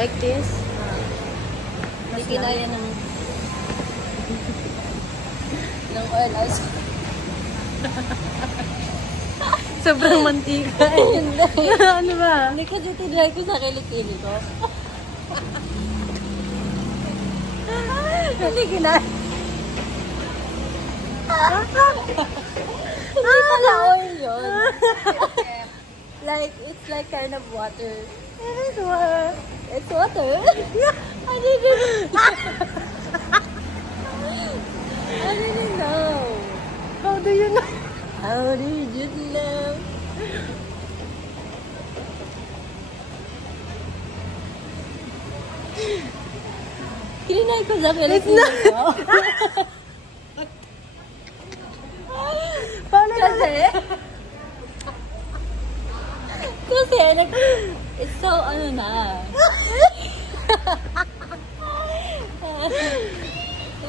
Like this? Hindi kinaya ng oil ice. Sobrang mantika. Ano ba? Hindi kasi tinry ko sa kilikili ko. Hindi kinaya. Hindi pala oil yun. Like, it's like kind of water. It is what? It's water? I didn't know. How do you know? How did you know? Kilinay ko sa kilikili ko. Paano Kasi, it's so, ano na.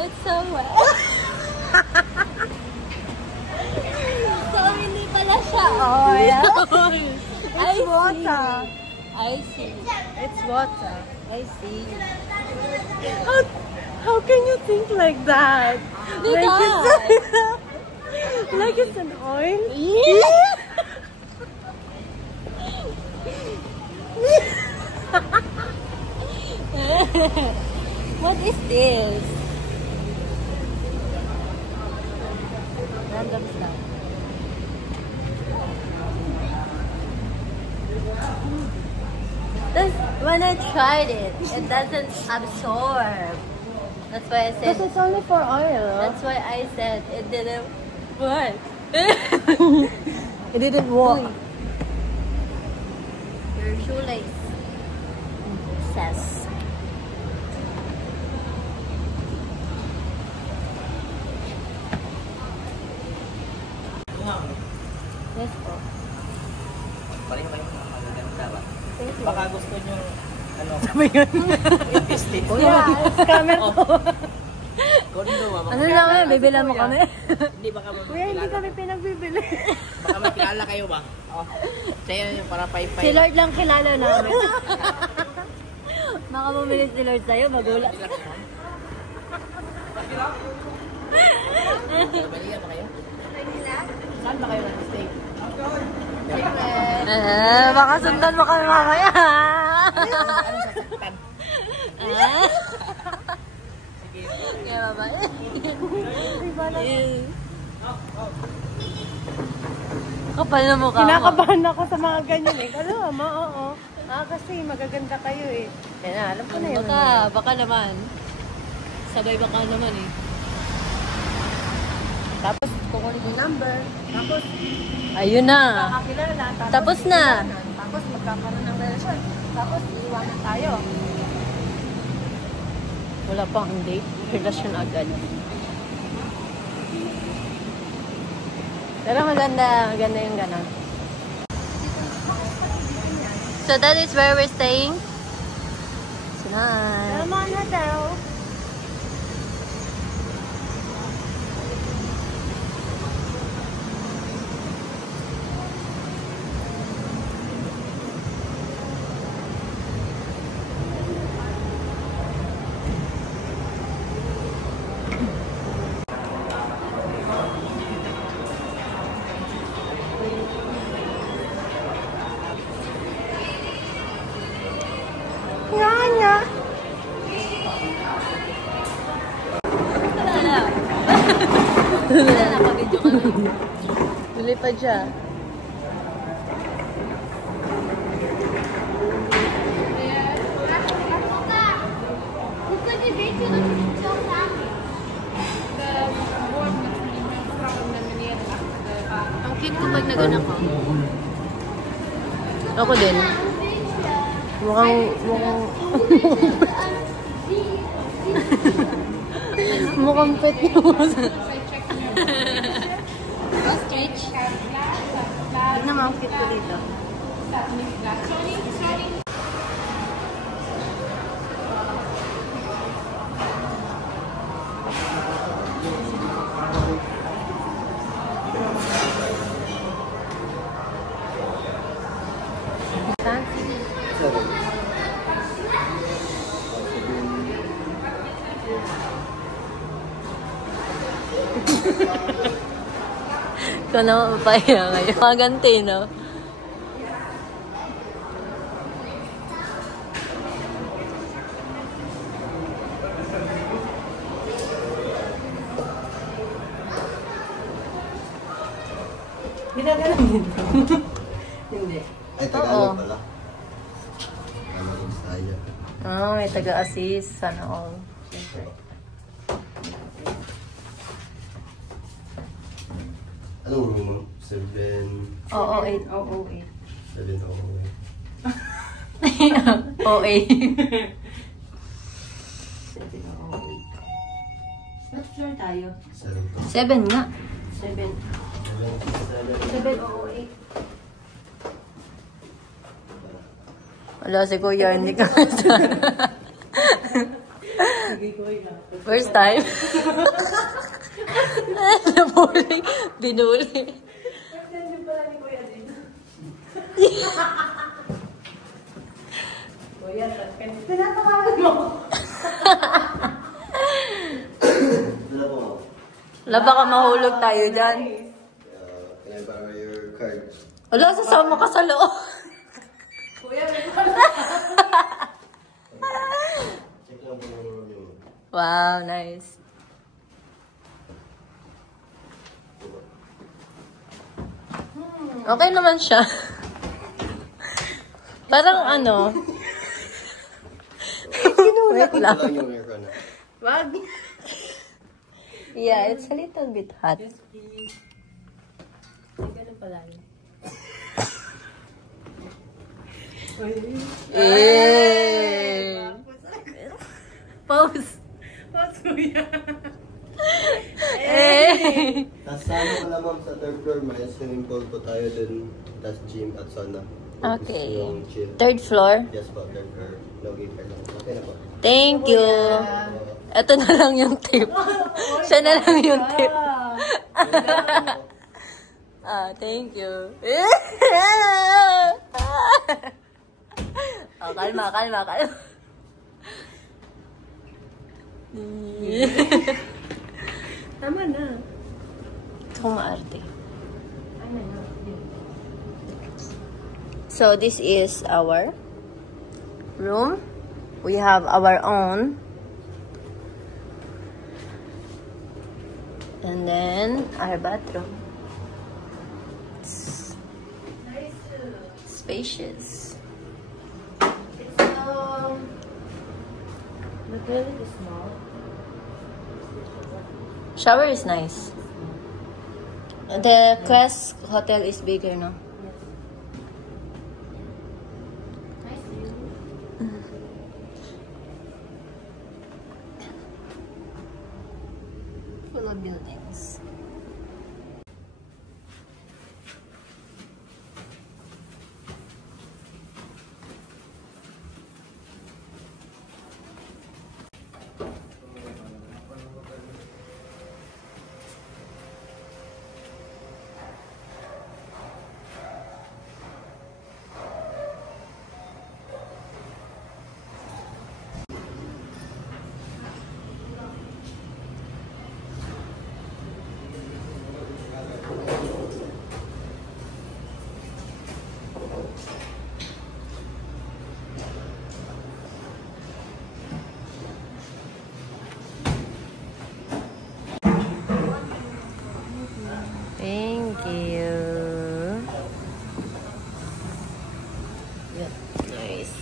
It's so wet. So, hindi pala siya oil. It's water. I see. It's water. I see. How can you think like that? Because. Like it's an oil? Yeah. What is this? Random stuff. When I tried it, it doesn't absorb. That's why I said. Because it's only for oil. That's why I said it didn't work. It didn't work. Your shoelace says. Yes po. Pareho kayo magaganda ba? Thank you. Baka gusto nyo, ano, Sabi yun. investing. Kuya, scammer ko. Kondo, Ano lang, bibilan mo kami. Hindi baka Kuya, hindi kami pinagbibili. Baka makilala kayo ba? Oh. Sa'yo yung para Si pay-pay. Lord lang kilala namin. Baka bumili si Lord sa'yo, magulat. Balikan ba kayo? Saan ba kayo nag-stay? Baka sundan mo kami mamaya. Ano sasaktan? Sige. Kaya babae. Kapal na mukha mo. Kinakabahan ako sa mga ganyan eh. Ano, oo. Kasi magaganda kayo eh. Yan na, alam ko na yun. Baka naman. Sabay baka naman eh. Tapos, kukunin yung number. Tapos, Ayun na. kakakilala. Tapos na. Tapos, magkakaroon ng relasyon. Tapos, iiwanan tayo. Wala pang date. Relasyon agad. Pero maganda yung ganon. So that is where we're staying. Tonight. Naman hotel. Wala, nakabidyo kami. Bili pa dya. Ang cute ko pag nagano ko. Ako din. Mukhang mukhang pet nose. Ostrich. Tignan mo ang cute ko dito. Ikaw na mapapaya ngayon. Maganti, no? Ginagalang dito. Hindi. Ay, Tagalog pala. Tagalog saya. Ah, may taga-assist. Sana all. Anong room mo? 7... Oo, 8. 008. 7 Oo, 8. What floor tayo? 7 7 nga. 7. 708. Wala si Kuya, hindi ka First time. Nabuli. Binuli. Kuya, pinapakalan mo. Wala po. Wala baka mahulog tayo dyan. Can I borrow your card? Wala, sasama ka sa loob. Kuya, may pala. Check lang po yung room mo. Wow, nice. Okay naman siya. Parang ano. Wait Ito lang. lang yung aircon. Wag. Yeah, it's a little bit hot. Ganun pala. Eh. Pause. Pause, kuya. Eh. Tapos sana pala ma'am sa third floor, may swimming pool po tayo dun. Tapos gym at sauna. Okay. Yung chill. Third floor. Yes po, third floor. No gate card lang. Okay na po. Thank you. Ito na lang yung tip. Siya na lang yung tip. Thank you. Oh, kalma. Tama na. Ito kung maarte. So, this is our room. We have our own. And then, our bathroom. It's spacious. The toilet is small. Shower is nice. The Quest Hotel is bigger, no? Nice view. Full of buildings. Thank you. Yeah, nice.